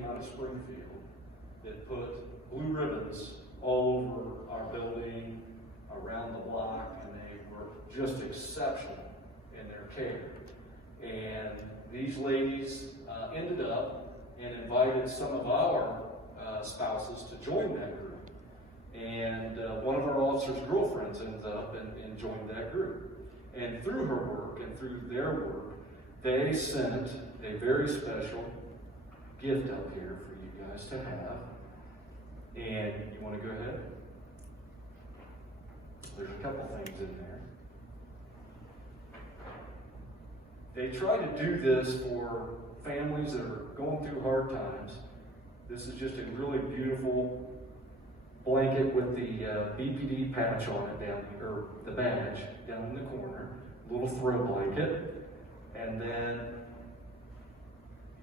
came out of Springfield that put blue ribbons all over our building, around the block, and they were just exceptional in their care. And these ladies ended up and invited some of our spouses to join that group. And one of our officers' girlfriends ended up and joined that group. And through her work and through their work, they sent a very special gift up here for you guys to have. And you want to go ahead? There's a couple things in there. They try to do this for families that are going through hard times. This is just a really beautiful blanket with the BPD patch on it down here, or the badge down in the corner, a little throw blanket, and then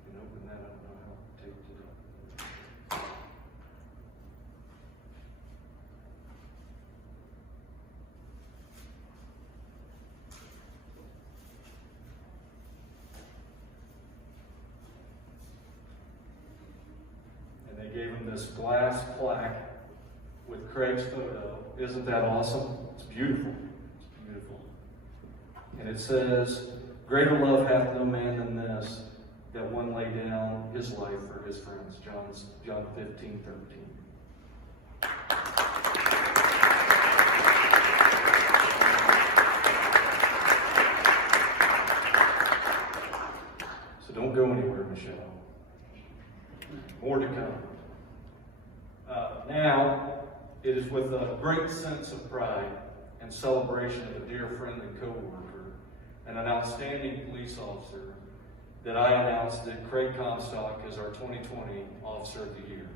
you can open that up. I don't know how to take it up. And they gave him this glass plaque with Craig's photo. Isn't that awesome? It's beautiful. It's beautiful. And it says, "Greater love hath no man than this, that one lay down his life for his friends." John 15:13. So don't go anywhere, Michelle. More to come. Now, it is with a great sense of pride and celebration of a dear friend and co-worker and an outstanding police officer that I announced that Craig Comstock is our 2020 Officer of the Year.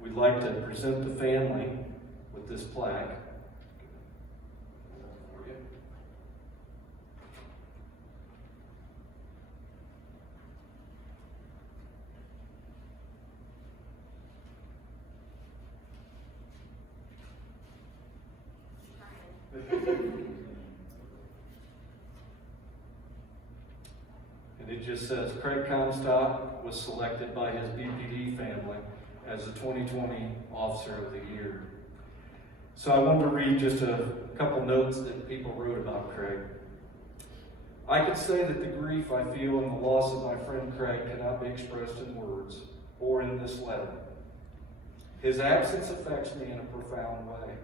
We'd like to present the family with this plaque. And it just says, Craig Comstock was selected by his BPD family as the 2020 Officer of the Year. So I wanted to read just a couple notes that people wrote about Craig. "I could say that the grief I feel in the loss of my friend Craig cannot be expressed in words or in this letter. His absence affects me in a profound way.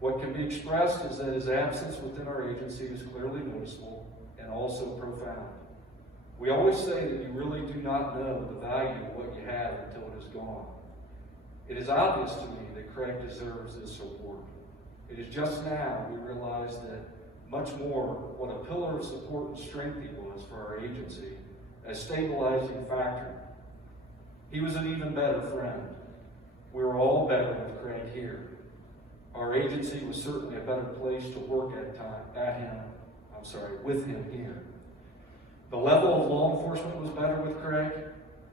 What can be expressed is that his absence within our agency is clearly noticeable and also profound. We always say that you really do not know the value of what you have until it is gone. It is obvious to me that Craig deserves this award. It is just now we realize that much more what a pillar of support and strength he was for our agency, a stabilizing factor. He was an even better friend. We were all better with Craig here. Our agency was certainly a better place to work with him here. The level of law enforcement was better with Craig,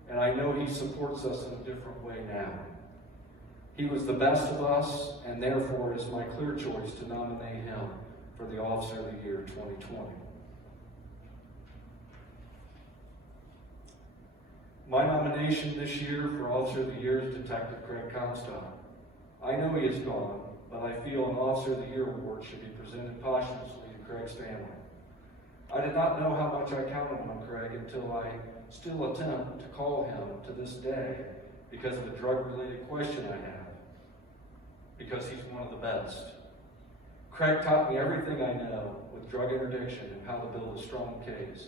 and I know he supports us in a different way now. He was the best of us, and therefore is my clear choice to nominate him for the Officer of the Year 2020. My nomination this year for Officer of the Year is Detective Craig Comstock. I know he is gone, but I feel an Officer of the Year award should be presented posthumously to Craig's family. I did not know how much I counted on Craig until I still attempt to call him to this day because of a drug-related question I have, because he's one of the best. Craig taught me everything I know with drug interdiction and how to build a strong case.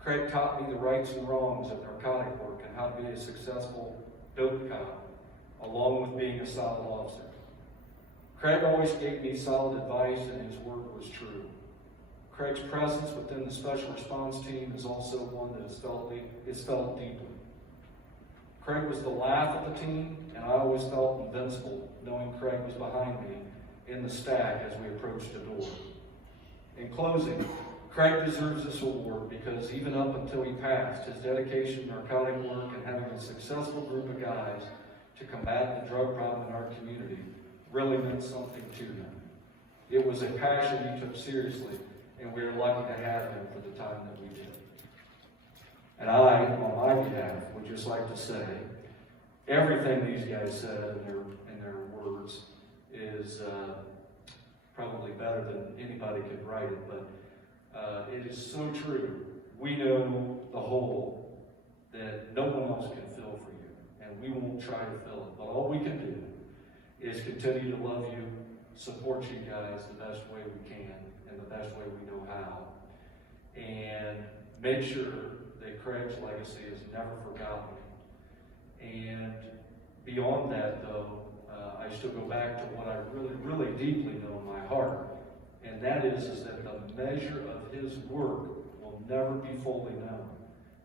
Craig taught me the rights and wrongs of narcotic work and how to be a successful dope cop, along with being a solid officer. Craig always gave me solid advice, and his word was true. Craig's presence within the special response team is also one that is felt deeply. Craig was the laugh of the team, and I always felt invincible knowing Craig was behind me in the stack as we approached the door. In closing, Craig deserves this award because even up until he passed, his dedication to narcotic work and having a successful group of guys to combat the drug problem in our community really meant something to him. It was a passion he took seriously, and we are lucky to have him for the time that we did. And I, on my behalf, would just like to say, everything these guys said in their words is probably better than anybody could write it, but it is so true. We know the hole that no one else can fill for you, and we won't try to fill it. But all we can do is continue to love you, support you guys the best way we can, and the best way we know how, and make sure that Craig's legacy is never forgotten. And beyond that, though, I still go back to what I really, really deeply know in my heart, and that is that the measure of his work will never be fully known,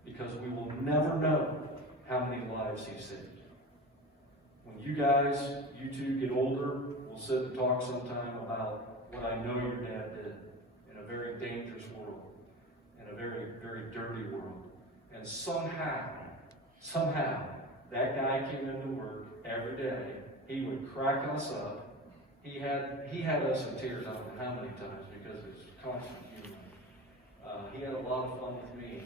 because we will never know how many lives he saved. When you guys, you two get older, we'll sit and talk sometime about what I know your dad did in a very dangerous world, in a very, very dirty world. And somehow, that guy came into work every day. He would crack us up. He had us in tears, I don't know how many times, because it's constant humor. He had a lot of fun with me.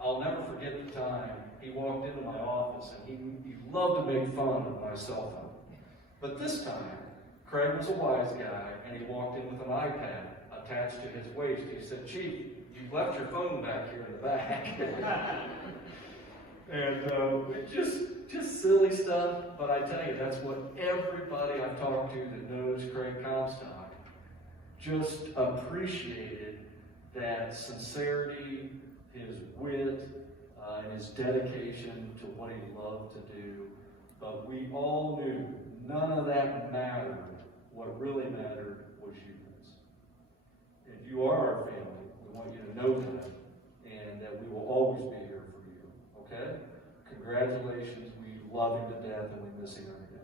I'll never forget the time he walked into my office, and he loved to make fun of my cell phone. But this time, Craig was a wise guy, and he walked in with an iPad attached to his waist. He said, "Chief, you left your phone back here in the back." And just silly stuff, but I tell you, that's what everybody I've talked to that knows Craig Comstock just appreciated, that sincerity, his wit, and his dedication to what he loved to do. But we all knew none of that mattered. What really mattered was you guys. If you are our family, we want you to know that, and that we will always be here for you. Okay? Congratulations. We love him to death, and we miss him every day.